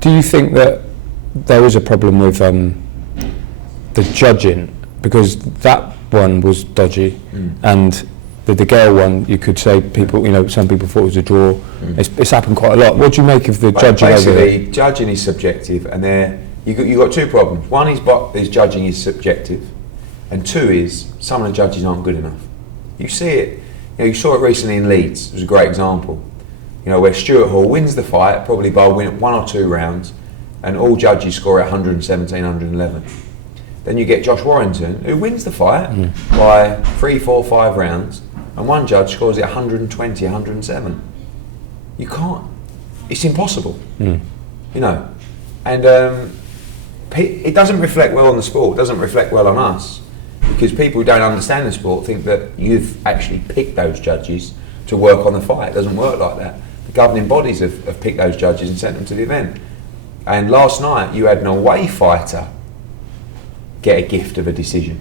Do you think that there is a problem with the judging, because that one was dodgy, and the De Gale one, you could say some people thought it was a draw. It's happened quite a lot. What do you make of the judging over there? Basically, judging is subjective, and you got two problems. One is judging is subjective, and two is some of the judges aren't good enough. You see it. You saw it recently in Leeds. It was a great example. Where Stuart Hall wins the fight probably by one or two rounds, and all judges score at 117, 111. Then you get Josh Warrington, who wins the fight by 3, 4, 5 rounds, and one judge scores it 120, 107. You can't. It's impossible. And it doesn't reflect well on the sport. It doesn't reflect well on us, because people who don't understand the sport think that you've actually picked those judges to work on the fight. It doesn't work like that. The governing bodies have picked those judges and sent them to the event. And last night you had an away fighter get a gift of a decision.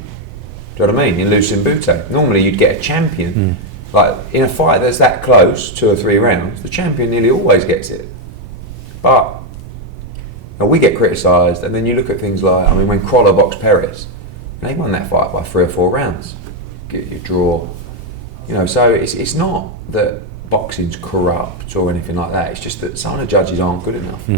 Do you know what I mean? In Lucien Boutte. Normally you'd get a champion. Like in a fight that's that close, 2 or 3 rounds, the champion nearly always gets it. But we get criticised, and then you look at things like, when Crolla boxed Perez, they won that fight by 3 or 4 rounds. Get your draw. So it's not that boxing's corrupt or anything like that. It's just that some of the judges aren't good enough.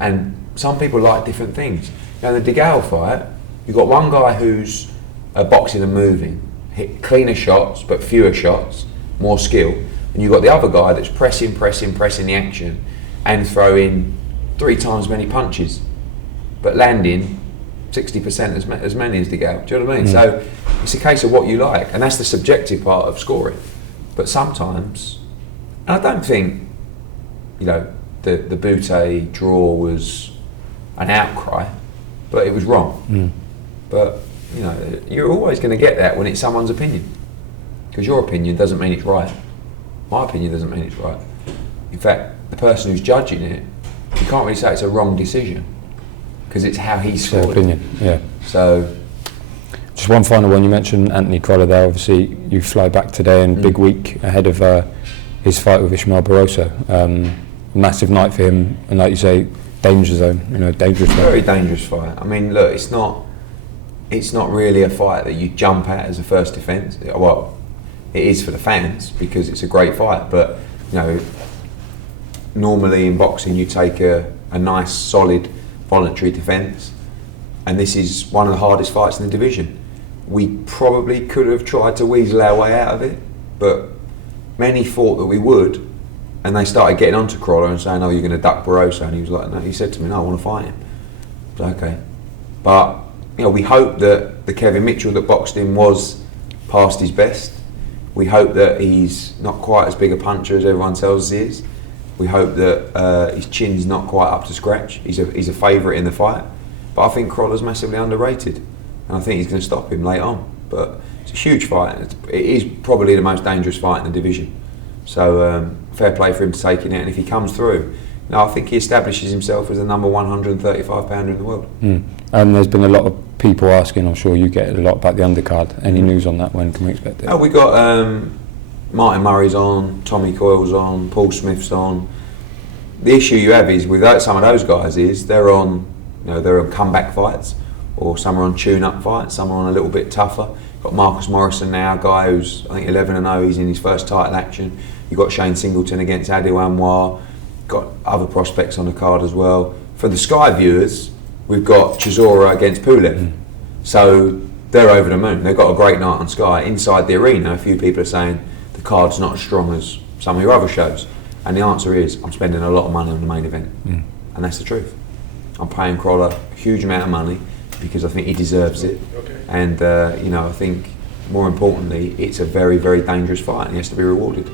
And some people like different things. In the De Gale fight, you've got one guy who's boxing and moving, hit cleaner shots but fewer shots, more skill, and you've got the other guy that's pressing the action and throwing 3 times many punches but landing 60% as many as De Gale. Do you know what I mean? So it's a case of what you like, and that's the subjective part of scoring. But sometimes, and I don't think the Boutte draw was an outcry, but it was wrong. But you're always going to get that when it's someone's opinion, because your opinion doesn't mean it's right. My opinion doesn't mean it's right. In fact, the person who's judging it, you can't really say it's a wrong decision, because it's how he scored. Opinion, yeah. So, just one final one. You mentioned Anthony Crolla there. Obviously, you fly back today, and big week ahead of his fight with Ismael Barroso. Massive night for him, and like you say, danger zone. Dangerous. Very dangerous fight. Look, it's not really a fight that you jump at as a first defence. Well, it is for the fans because it's a great fight, but normally in boxing you take a nice solid voluntary defence, and this is one of the hardest fights in the division. We probably could have tried to weasel our way out of it, but many thought that we would, and they started getting onto Crolla and saying, "Oh, you're going to duck Barroso," and he was like, "No," he said to me, "No, I want to fight him." I was like, okay, but we hope that the Kevin Mitchell that boxed him was past his best. We hope that he's not quite as big a puncher as everyone tells us he is. We hope that his chin's not quite up to scratch. He's a favourite in the fight, but I think Crolla's massively underrated, and I think he's going to stop him late on. But it's a huge fight. It is probably the most dangerous fight in the division. So fair play for him to taking it, and if he comes through, I think he establishes himself as the number 135 pounder in the world. There's been a lot of people asking, I'm sure you get it a lot, about the undercard. Any news on that? When can we expect it? We got Martin Murray's on, Tommy Coyle's on, Paul Smith's on. The issue you have is with some of those guys is they're on comeback fights, or some are on tune-up fights, some are on a little bit tougher. Got Marcus Morrison now, a guy who's I think 11-0. He's in his first title action. You've got Shane Singleton against Adil Anwar. Got other prospects on the card as well. For the Sky viewers, we've got Chisora against Pulev. So they're over the moon. They've got a great night on Sky. Inside the arena, a few people are saying the card's not as strong as some of your other shows. And the answer is, I'm spending a lot of money on the main event. And that's the truth. I'm paying Crolla a huge amount of money because I think he deserves it. And I think more importantly, it's a very, very dangerous fight and he has to be rewarded.